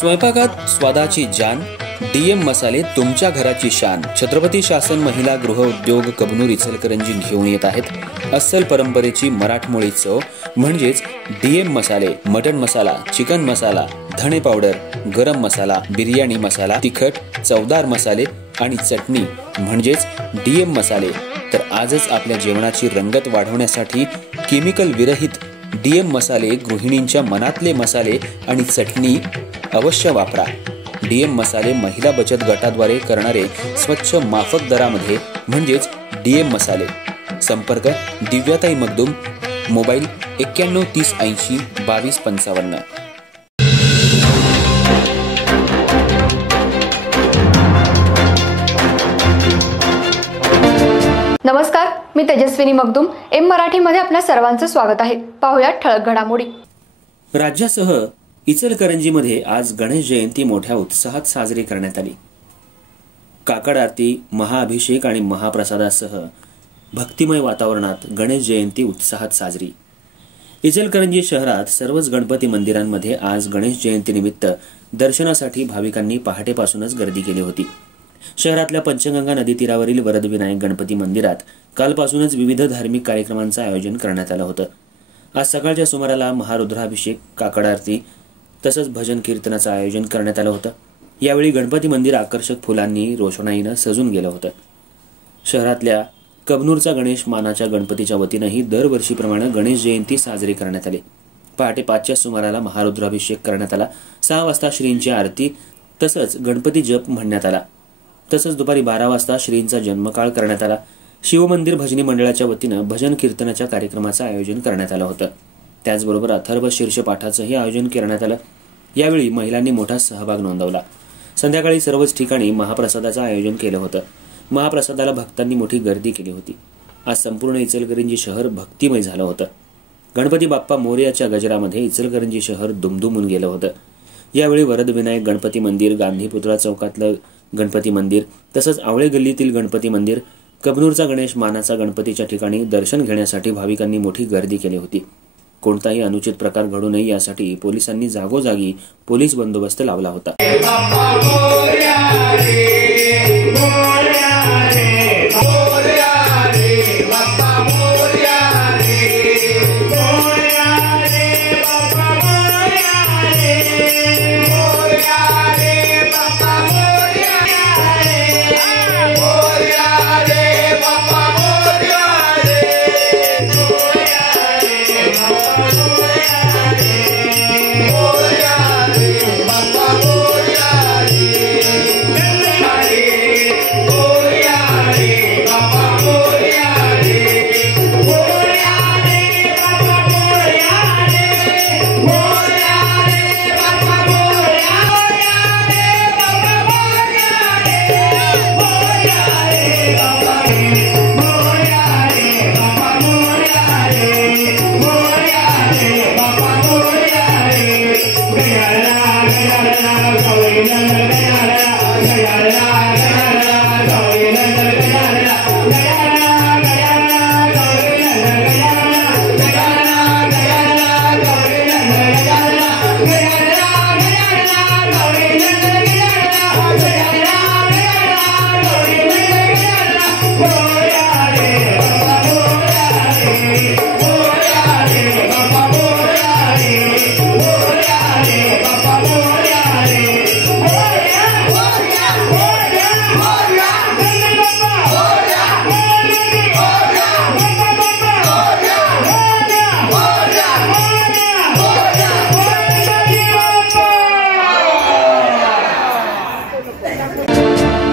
स्वयंपाकात स्वादाची जान, डीएम मसाले तुमच्या घराची शान। छत्रपती शासन महिला गृह उद्योग कबनूर इचलकरंजी घेऊन येत आहेत अस्सल परंपरेची मराठमोळी चव म्हणजेच डीएम मसाले। मटन मसाला, चिकन मसाला, धणे पावडर, गरम मसाला, बिर्याणी मसाला, तिखट चवदार मसाले आणि चटणी म्हणजेच डीएम मसाले। तर आजच आपल्या जेवणाची रंगत वाढवण्यासाठी केमिकल विरहित डीएम मसाले, गृहिणींच्या मनातले मसाले आणि चटणी अवश्य वापरा। डीएम मसाले महिला बचत गटाद्वारे करणारे स्वच्छ माफक दरामध्ये म्हणजेच डीएम मसाले। संपर्क दिव्याताई मगदूम, मोबाईल 91 30 80 22 55। नमस्कार, मी तेजस्विनी मगदूम। एम मराठीमध्ये आपल्या सर्वांचं स्वागत आहे। पाहूया ठळक घडामोडी। राज्यासह इचलकरंजीमध्ये आज गणेश जयंती मोठ्या उत्साहात साजरी करण्यात आली। काकड आरती, महाअभिषेक आणि महाप्रसादासह भक्तिमय वातावरणात गणेश जयंती उत्साहात साजरी। इचलकरंजी शहरात सर्वच गणपती मंदिरांमध्ये आज गणेश जयंतीनिमित्त दर्शनासाठी भाविकांनी पहाटेपासूनच गर्दी केली होती। शहरातल्या पंचगंगा नदी तीरावरील वरदविनायक गणपती मंदिरात कालपासूनच विविध धार्मिक कार्यक्रमांचं आयोजन करण्यात आलं होतं। आज सकाळच्या सुमाराला महारुद्राभिषेक, काकड आरती तसंच भजन कीर्तनाचं आयोजन करण्यात आलं होतं। यावेळी गणपती मंदिर आकर्षक फुलांनी, रोषणाईनं सजून गेलं होतं। शहरातल्या कबनूरचा गणेश मानाच्या गणपतीच्या वतीनंही दरवर्षीप्रमाणे गणेश जयंती साजरी करण्यात आली। पहाटे 5च्या सुमाराला महारुद्राभिषेक करण्यात आला। 6 वाजता श्रींची आरती तसंच गणपती जप म्हणण्यात आला। तसंच दुपारी 12 वाजता श्रींचा जन्मकाळ करण्यात आला। शिवमंदिर भजनी मंडळाच्या वतीनं भजन कीर्तनाच्या कार्यक्रमाचं आयोजन करण्यात आलं होतं। त्याचबरोबर अथर्व शीर्ष पाठाचंही आयोजन करण्यात आलं। यावेळी महिलांनी मोठा सहभाग नोंदवला। संध्याकाळी सर्वच ठिकाणी महाप्रसादाचं आयोजन केलं होतं। महाप्रसादाला भक्तांनी मोठी गर्दी केली होती। आज संपूर्ण इचलकरंजी शहर भक्तिमय झालं होतं। गणपती बाप्पा मोरयाच्या गजरामध्ये इचलकरंजी शहर दुमदुमून गेलं होतं। यावेळी वरदविनायक गणपती मंदिर, गांधी पुतळा चौकातलं गणपती मंदिर तसंच आवळे गल्लीतील गणपती मंदिर, कबनूरचा गणेश मानाचा गणपतीच्या ठिकाणी दर्शन घेण्यासाठी भाविकांनी मोठी गर्दी केली होती। कोणताही अनुचित प्रकार घडू नये यासाठी पोलिसांनी जागोजागी पोलीस बंदोबस्त लावला होता। La